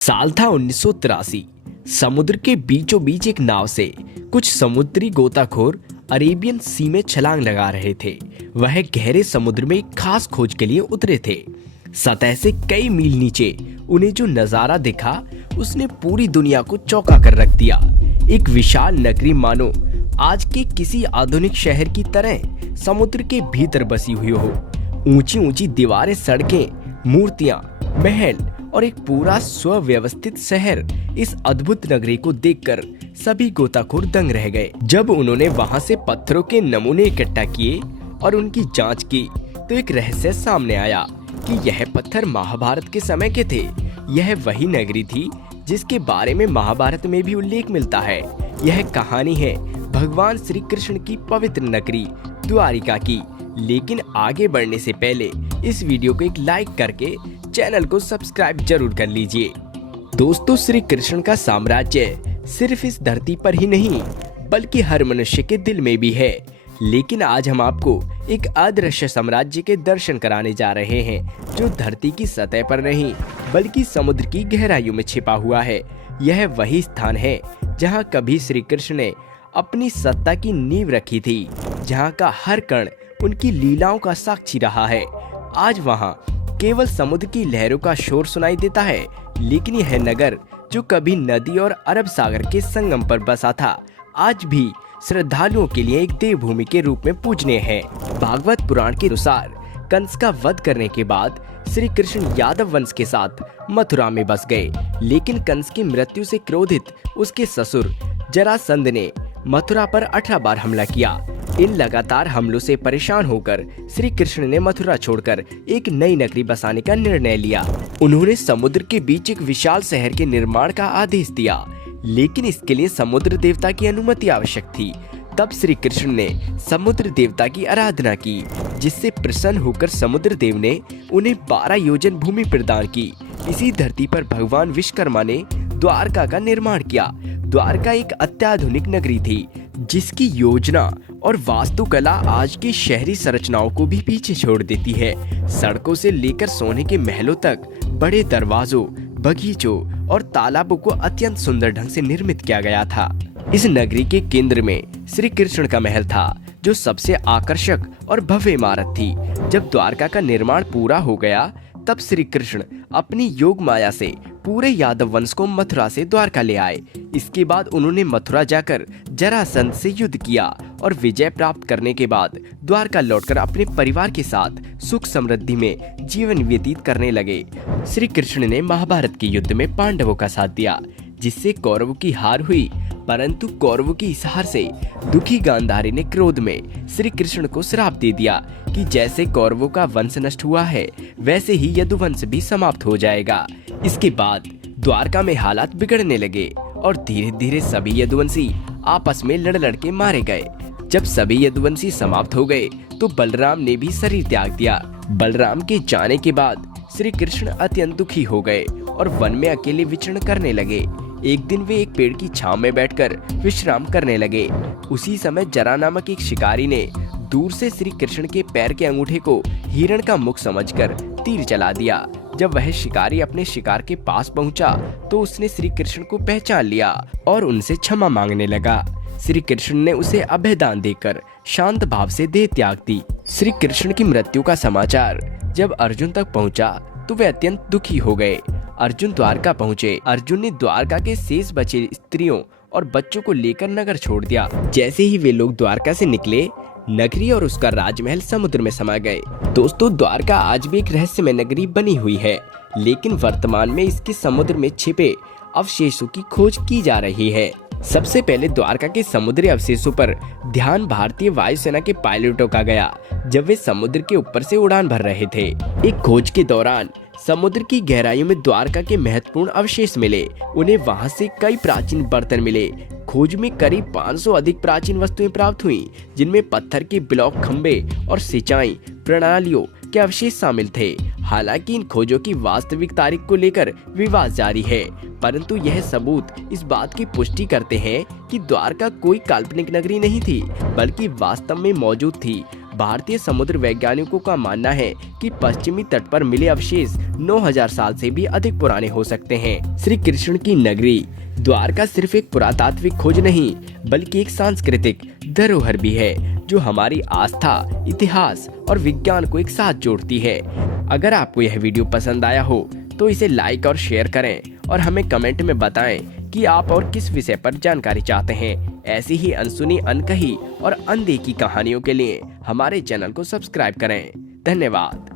साल था 1983। समुद्र के बीचों बीच एक नाव से कुछ समुद्री गोताखोर अरेबियन सी में छलांग लगा रहे थे। वह गहरे समुद्र में एक खास खोज के लिए उतरे थे। सतह से कई मील नीचे उन्हें जो नजारा दिखा उसने पूरी दुनिया को चौंका कर रख दिया। एक विशाल नगरी मानो आज के किसी आधुनिक शहर की तरह समुद्र के भीतर बसी हुई हो। ऊंची ऊंची दीवारें, सड़कें, मूर्तियां, महल और एक पूरा सुव्यवस्थित शहर। इस अद्भुत नगरी को देखकर सभी गोताखोर दंग रह गए। जब उन्होंने वहां से पत्थरों के नमूने इकट्ठा किए और उनकी जांच की तो एक रहस्य सामने आया कि यह पत्थर महाभारत के समय के थे। यह वही नगरी थी जिसके बारे में महाभारत में भी उल्लेख मिलता है। यह कहानी है भगवान श्री कृष्ण की पवित्र नगरी द्वारिका की। लेकिन आगे बढ़ने से पहले इस वीडियो को एक लाइक करके चैनल को सब्सक्राइब जरूर कर लीजिए। दोस्तों, श्री कृष्ण का साम्राज्य सिर्फ इस धरती पर ही नहीं बल्कि हर मनुष्य के दिल में भी है। लेकिन आज हम आपको एक अदृश्य साम्राज्य के दर्शन कराने जा रहे हैं जो धरती की सतह पर नहीं बल्कि समुद्र की गहराइयों में छिपा हुआ है। यह वही स्थान है जहां कभी श्री कृष्ण ने अपनी सत्ता की नींव रखी थी, जहां का हर कण उनकी लीलाओं का साक्षी रहा है। आज वहां केवल समुद्र की लहरों का शोर सुनाई देता है, लेकिन यह नगर जो कभी नदी और अरब सागर के संगम पर बसा था आज भी श्रद्धालुओं के लिए एक देवभूमि के रूप में पूजनीय है। भागवत पुराण के अनुसार कंस का वध करने के बाद श्री कृष्ण यादव वंश के साथ मथुरा में बस गए। लेकिन कंस की मृत्यु से क्रोधित उसके ससुर जरासंध ने मथुरा पर 18 बार हमला किया। इन लगातार हमलों से परेशान होकर श्री कृष्ण ने मथुरा छोड़कर एक नई नगरी बसाने का निर्णय लिया। उन्होंने समुद्र के बीच एक विशाल शहर के निर्माण का आदेश दिया, लेकिन इसके लिए समुद्र देवता की अनुमति आवश्यक थी। तब श्री कृष्ण ने समुद्र देवता की आराधना की, जिससे प्रसन्न होकर समुद्र देव ने उन्हें 12 योजन भूमि प्रदान की। इसी धरती पर भगवान विश्वकर्मा ने द्वारका का निर्माण किया। द्वारका एक अत्याधुनिक नगरी थी जिसकी योजना और वास्तुकला आज की शहरी संरचनाओं को भी पीछे छोड़ देती है। सड़कों से लेकर सोने के महलों तक बड़े दरवाजों, बगीचों और तालाबों को अत्यंत सुंदर ढंग से निर्मित किया गया था। इस नगरी के केंद्र में श्री कृष्ण का महल था, जो सबसे आकर्षक और भव्य इमारत थी। जब द्वारका का निर्माण पूरा हो गया तब श्री कृष्ण अपनी योग माया से पूरे यादव वंश को मथुरा से द्वारका ले आए। इसके बाद उन्होंने मथुरा जाकर जरासंध से युद्ध किया और विजय प्राप्त करने के बाद द्वारका लौटकर अपने परिवार के साथ सुख समृद्धि में जीवन व्यतीत करने लगे। श्री कृष्ण ने महाभारत के युद्ध में पांडवों का साथ दिया, जिससे कौरवों की हार हुई। परंतु कौरवों की इस हार से दुखी गांधारी ने क्रोध में श्री कृष्ण को श्राप दे दिया कि जैसे कौरवों का वंश नष्ट हुआ है वैसे ही यदुवंश भी समाप्त हो जाएगा। इसके बाद द्वारका में हालात बिगड़ने लगे और धीरे धीरे सभी यदुवंशी आपस में लड़ के मारे गए। जब सभी यदुवंशी समाप्त हो गए तो बलराम ने भी शरीर त्याग दिया। बलराम के जाने के बाद श्री कृष्ण अत्यंत दुखी हो गए और वन में अकेले विचरण करने लगे। एक दिन वे एक पेड़ की छांव में बैठकर विश्राम करने लगे। उसी समय जरा नामक एक शिकारी ने दूर से श्री कृष्ण के पैर के अंगूठे को हिरण का मुख समझकर तीर चला दिया। जब वह शिकारी अपने शिकार के पास पहुंचा तो उसने श्री कृष्ण को पहचान लिया और उनसे क्षमा मांगने लगा। श्री कृष्ण ने उसे अभयदान देकर शांत भाव से देह त्याग दी। श्री कृष्ण की मृत्यु का समाचार जब अर्जुन तक पहुंचा तो वे अत्यंत दुखी हो गए। अर्जुन द्वारका पहुंचे। अर्जुन ने द्वारका के शेष बचे स्त्रियों और बच्चों को लेकर नगर छोड़ दिया। जैसे ही वे लोग द्वारका से निकले, नगरी और उसका राजमहल समुद्र में समा गए। दोस्तों, द्वारका आज भी एक रहस्यमय नगरी बनी हुई है, लेकिन वर्तमान में इसके समुद्र में छिपे अवशेषों की खोज की जा रही है। सबसे पहले द्वारका के समुद्री अवशेषों पर ध्यान भारतीय वायुसेना के पायलटों का गया, जब वे समुद्र के ऊपर से उड़ान भर रहे थे। एक खोज के दौरान समुद्र की गहराइयों में द्वारका के महत्वपूर्ण अवशेष मिले। उन्हें वहां से कई प्राचीन बर्तन मिले। खोज में करीब 500 अधिक प्राचीन वस्तुएं प्राप्त हुई, जिनमें पत्थर के ब्लॉक, खंबे और सिंचाई प्रणालियों के अवशेष शामिल थे। हालांकि इन खोजों की वास्तविक तारीख को लेकर विवाद जारी है, परंतु यह सबूत इस बात की पुष्टि करते हैं कि द्वारका कोई काल्पनिक नगरी नहीं थी, बल्कि वास्तव में मौजूद थी। भारतीय समुद्र वैज्ञानिकों का मानना है कि पश्चिमी तट पर मिले अवशेष 9000 साल से भी अधिक पुराने हो सकते हैं। श्री कृष्ण की नगरी द्वारका सिर्फ एक पुरातात्विक खोज नहीं बल्कि एक सांस्कृतिक धरोहर भी है जो हमारी आस्था, इतिहास और विज्ञान को एक साथ जोड़ती है। अगर आपको यह वीडियो पसंद आया हो तो इसे लाइक और शेयर करें और हमें कमेंट में बताएं कि आप और किस विषय पर जानकारी चाहते हैं। ऐसी ही अनसुनी, अनकही और अनदेखी कहानियों के लिए हमारे चैनल को सब्सक्राइब करें। धन्यवाद।